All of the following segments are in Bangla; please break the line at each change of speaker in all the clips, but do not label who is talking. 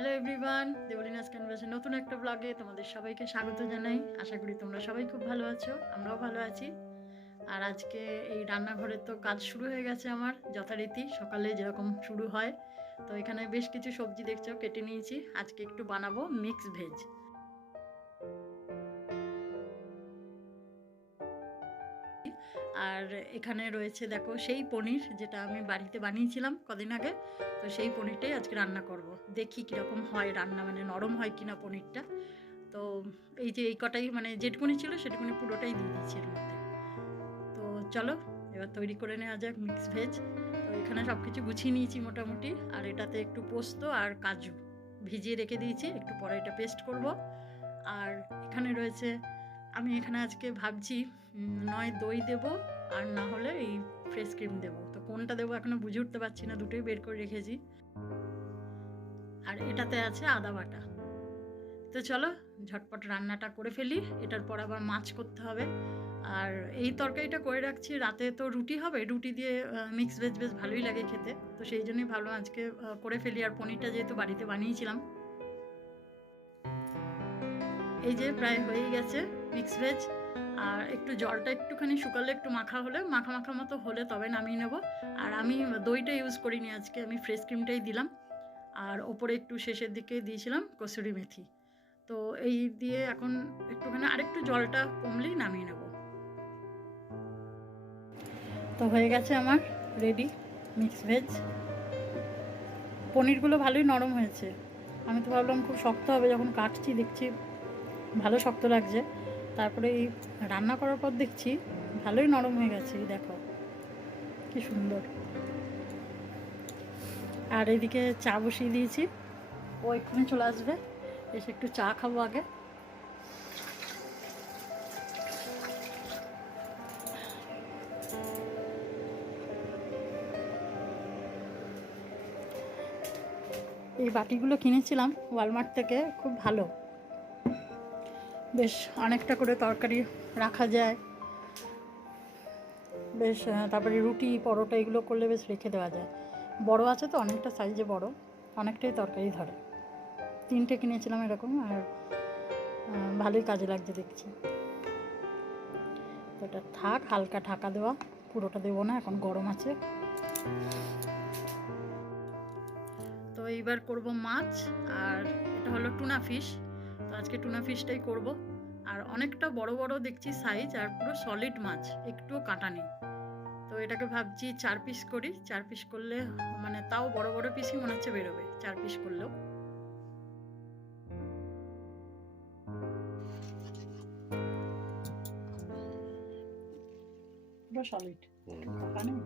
হ্যালো এভরিওয়ান দেবলিনাস ক্যানভাসের নতুন একটা ব্লগে তোমাদের সবাইকে স্বাগত জানাই। আশা করি তোমরা সবাই খুব ভালো আছো, আমরাও ভালো আছি। আর আজকে এই রান্নাঘরের তো কাজ শুরু হয়ে গেছে আমার, যথারীতি সকালে যেরকম শুরু হয়। তো এখানে বেশ কিছু সবজি দেখছ, কেটে নিয়েছি। আজকে একটু বানাবো মিক্স ভেজ আর এখানে রয়েছে দেখো সেই পনির যেটা আমি বাড়িতে বানিয়েছিলাম কদিন আগে। তো সেই পনিরটাই আজকে রান্না করব। দেখি কীরকম হয় রান্না মানে নরম হয় কিনা পনিরটা। তো এই যে এই কটাই মানে যেটুকুনি ছিল সেটুকুনি পুরোটাই দিয়ে দিচ্ছি এর মধ্যে। তো চলো, এবার তৈরি করে নেওয়া যাক মিক্স ভেজ। তো এখানে সব কিছু গুছিয়ে নিয়েছি মোটামুটি। আর এটাতে একটু পোস্ত আর কাজু ভিজিয়ে রেখে দিয়েছি। একটু পরে এটা পেস্ট করব। আর এখানে রয়েছে আমি এখানে আজকে ভাবছি নয় দই দেব আর না হলে এই ফ্রেশ ক্রিম দেবো। তো কোনটা দেবো এখনও বুঝে উঠতে পারছি না, দুটোই বের করে রেখেছি। আর এটাতে আছে আদা বাটা। তো চলো, ঝটপট রান্নাটা করে ফেলি, এটার পর আবার মাছ করতে হবে। আর এই তরকারিটা করে রাখছি, রাতে তো রুটি হবে, রুটি দিয়ে মিক্স ভেজ বেশ ভালোই লাগে খেতে। তো সেই জন্যই ভাবলাম আজকে করে ফেলি। আর পনিরটা যেহেতু বাড়িতে বানিয়েছিলাম এই যে প্রায় হয়েই গেছে মিক্স ভেজ আর একটু জলটা একটুখানি শুকালে একটু মাখা হলে, মাখা মাখা মতো হলে তবে নামিয়ে নেব। আর আমি দইটা ইউজ করিনি আজকে, আমি ফ্রেশ ক্রিমটাই দিলাম। আর ওপরে একটু শেষের দিকে দিয়েছিলাম কসুরি মেথি। তো এই দিয়ে এখন একটুখানি আরেকটু জলটা কমলেই নামিয়ে নেব। তো হয়ে গেছে আমার রেডি মিক্স ভেজ পনিরগুলো ভালোই নরম হয়েছে। আমি তো ভাবলাম খুব শক্ত হবে, যখন কাটছি দেখছি ভালো শক্ত লাগছে। তারপরে এই রান্না করার পর দেখছি ভালোই নরম হয়ে গেছে দেখো। কি সুন্দর। আর এদিকে চা বসিয়ে দিয়েছি। ও এক্ষুনি চলে আসবে। এসে একটু চা খাব আগে। এই বাটিগুলো কিনেছিলাম ওয়ালমার্ট থেকে, খুব ভালো। বেশ অনেকটা করে তরকারি রাখা যায়। বেশ তারপরে রুটি, পরোটা এগুলো করলে বেশ রেখে দেওয়া যায়। বড় আছে তো, অনেকটা সাইজে বড়, অনেকটাই তরকারি ধরে। তিনটে কিনেছিলাম এরকম, আর ভালোই কাজে লাগছে দেখছি। তো এটা থাক, হালকা ঢাকা দেওয়া, পুরোটা দেবো না, এখন গরম আছে। তো এইবার করব মাছ, আর এটা হলো টুনা ফিশ তো আজকে টুনা ফিশটাই করব। আর অনেকটা বড় বড় দেখছি সাইজ আর পুরো সলিড মাছ একটুও কাটা নেই। তো এটাকে ভাবছি চার পিস করি। চার পিস করলে মানে তাও বড় বড় পিসই মনে হচ্ছে বেরোবে। চার পিস করলেও। সলিড কাটা নেই?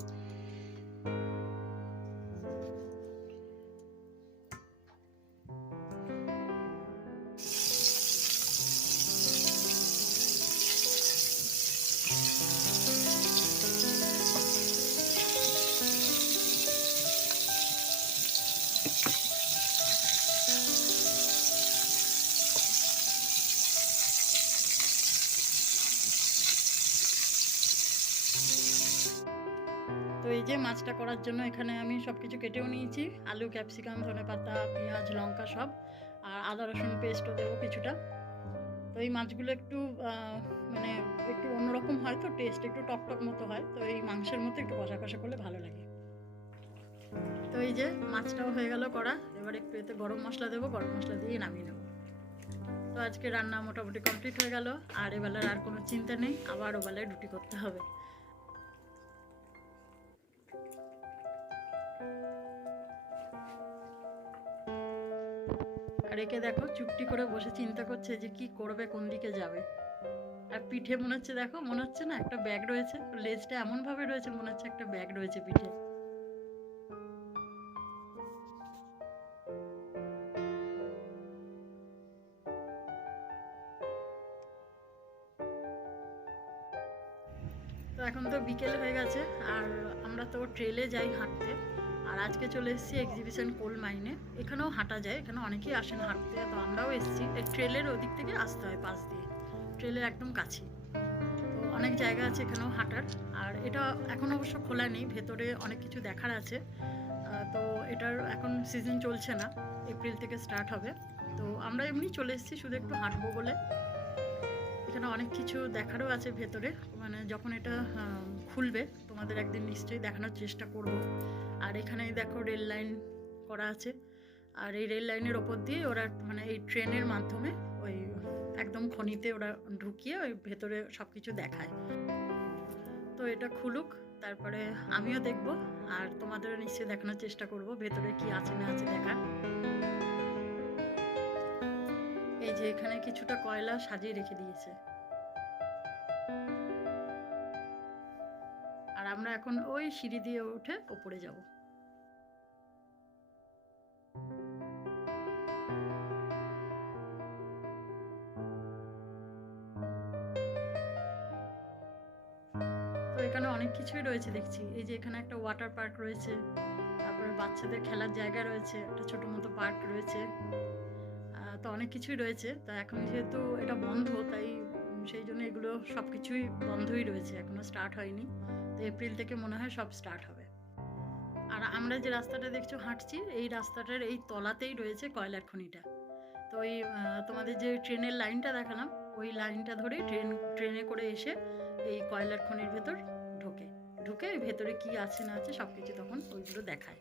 তো এই যে মাছটা করার জন্য এখানে আমি সব কিছু কেটেও নিয়েছি। আলু, ক্যাপসিকাম, ধনে পাতা, পেঁয়াজ, লঙ্কা সব, আর আদা, রসুন পেস্টও দেবো কিছুটা। তো এই মাছগুলো একটু মানে একটু অন্যরকম হয় তো টেস্ট একটু টক টক মতো হয়। তো এই মাংসের মতো একটু কষা কষা করলে ভালো লাগে। তো এই যে মাছটাও হয়ে গেল করা। এবার একটু এতে গরম মশলা দেবো, গরম মশলা দিয়ে নামিয়ে নেব। তো আজকে রান্না মোটামুটি কমপ্লিট হয়ে গেল। আর এবেলার আর কোনো চিন্তা নেই, আবার ওবেলায় রুটি করতে হবে। আর একে দেখো চুপটি করে বসে চিন্তা করছে যে কি করবে, কোন দিকে যাবে। আর পিঠে মনে হচ্ছে, দেখো মনে হচ্ছে না একটা ব্যাগ রয়েছে লেজটা এমন ভাবে রয়েছে মনে হচ্ছে একটা ব্যাগ রয়েছে পিঠে। তো এখন তো বিকেল হয়ে গেছে, আর আমরা তো ট্রেলে যাই হাঁটতে। আর আজকে চলে এসেছি এক্সিবিশন কোল মাইনে এখানেও হাঁটা যায়, এখানে অনেকেই আসেন হাঁটতে, তো আমরাও এসেছি। ট্রেলের ওদিক থেকে আসতে হয় পাশ দিয়ে। ট্রেলের একদম কাছে তো অনেক জায়গা আছে এখানেও হাঁটার। আর এটা এখন অবশ্য খোলা নেই, ভেতরে অনেক কিছু দেখার আছে। তো এটার এখন সিজন চলছে না এপ্রিল থেকে স্টার্ট হবে। তো আমরা এমনি চলে এসেছি, শুধু একটু হাঁটবো বলে। এখানে অনেক কিছু দেখারও আছে ভেতরে। মানে যখন এটা খুলবে, তোমাদের একদিন নিশ্চয়ই দেখানোর চেষ্টা করব। আর এখানে দেখো রেল লাইন করা আছে। আর এই রেল লাইনের ওপর দিয়ে ওরা মানে এই ট্রেনের মাধ্যমে ওই একদম খনিতে ওরা ঢুকিয়ে ওই ভেতরে সব কিছু দেখায়। তো এটা খুলুক, তারপরে আমিও দেখব, আর তোমাদেরও নিশ্চয়ই দেখানোর চেষ্টা করব ভেতরে কি আছে না আছে দেখার। এই যে এখানে কিছুটা কয়লা সাজিয়ে রেখে দিয়েছে। আর আমরা এখন ওই সিঁড়ি দিয়ে উঠে ওপরে যাব। তো এখানে অনেক কিছুই রয়েছে দেখছি। এই যে এখানে একটা ওয়াটার পার্ক রয়েছে। তারপরে বাচ্চাদের খেলার জায়গা রয়েছে। একটা ছোট মতো পার্ক রয়েছে। অনেক কিছুই রয়েছে। তা এখন যেহেতু এটা বন্ধ, তাই সেই জন্য এগুলো সব কিছুই বন্ধই রয়েছে, এখনও স্টার্ট হয়নি। তো এপ্রিল থেকে মনে হয় সব স্টার্ট হবে। আর আমরা যে রাস্তাটা দেখছ, হাঁটছি, এই রাস্তাটার এই তলাতেই রয়েছে কয়লার খনিটা। তো ওই তোমাদের যে ট্রেনের লাইনটা দেখালাম, ওই লাইনটা ধরে ট্রেন, ট্রেনে করে এসে এই কয়লার খনির ভেতর ঢোকে। ঢুকে ভেতরে কি আছে না আছে সব কিছু তখন ওইগুলো দেখায়।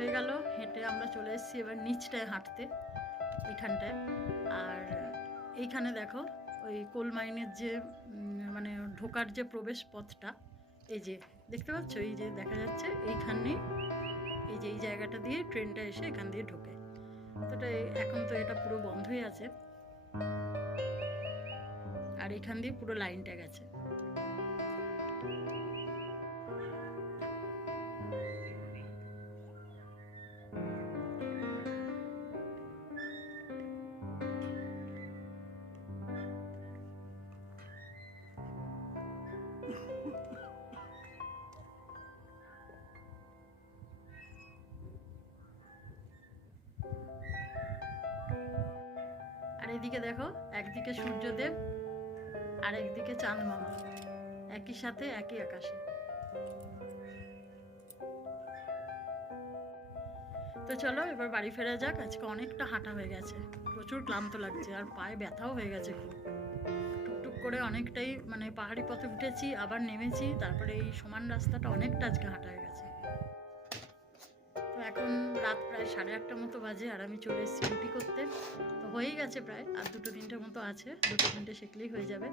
হয়ে গেল। হেঁটে আমরা চলে এসেছি এবার নিচটায় হাঁটতে এইখানটায় আর এইখানে দেখো, ওই কোল মাইনের যে মানে ঢোকার যে প্রবেশ পথটা, এই যে, দেখতে পাচ্ছ? এই যে দেখা যাচ্ছে এইখানেই এই যে, এই জায়গাটা দিয়ে ট্রেনটা এসে এখান দিয়ে ঢোকে। তো এখন তো এটা পুরো বন্ধই আছে। আর এখান দিয়ে পুরো লাইনটা গেছে। এদিকে দেখো, একদিকে সূর্যদেব আর একদিকে চাঁদ মামা একই সাথে একই আকাশে। তো চলো, এবার বাড়ি ফেরা যাক। আজকে অনেকটা হাঁটা হয়ে গেছে। প্রচুর ক্লান্ত লাগছে, আর পায়ে ব্যথাও হয়ে গেছে খুব। টুকটুক করে অনেকটাই মানে পাহাড়ি পথে উঠেছি, আবার নেমেছি, তারপরে এই সমান রাস্তাটা অনেকটা আজকে হাঁটা হয়ে গেছে। এখন রাত প্রায় সাড়ে আটটার মতো বাজে আর আমি চলে এসেছি রুটি করতে। তো হয়েই গেছে প্রায়, আর দুটো তিনটের মতো আছে, দুটো তিনটে শেখলেই হয়ে যাবে।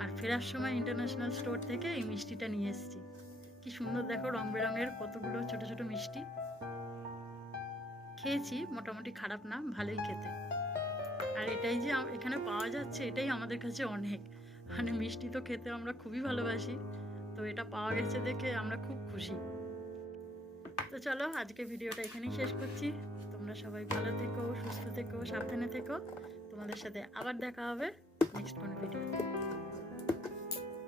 আর ফেরার সময় ইন্টারন্যাশনাল স্টোর থেকে এই মিষ্টিটা নিয়ে এসেছি। কি সুন্দর দেখো রং বেরঙের কতগুলো ছোট ছোট মিষ্টি। খেয়েছি, মোটামুটি খারাপ না, ভালোই খেতে। আর এটাই যে এখানে পাওয়া যাচ্ছে, এটাই আমাদের কাছে অনেক। মানে মিষ্টি তো খেতে আমরা খুবই ভালোবাসি। তো এটা পাওয়া গেছে দেখে আমরা খুব খুশি। তো চলো আজকে ভিডিওটা এখানেই শেষ করছি। তোমরা সবাই ভালো থেকো, সুস্থ থেকো, সাবধানে থেকো। তোমাদের সাথে আবার দেখা হবে নেক্সট কোনো ভিডিওতে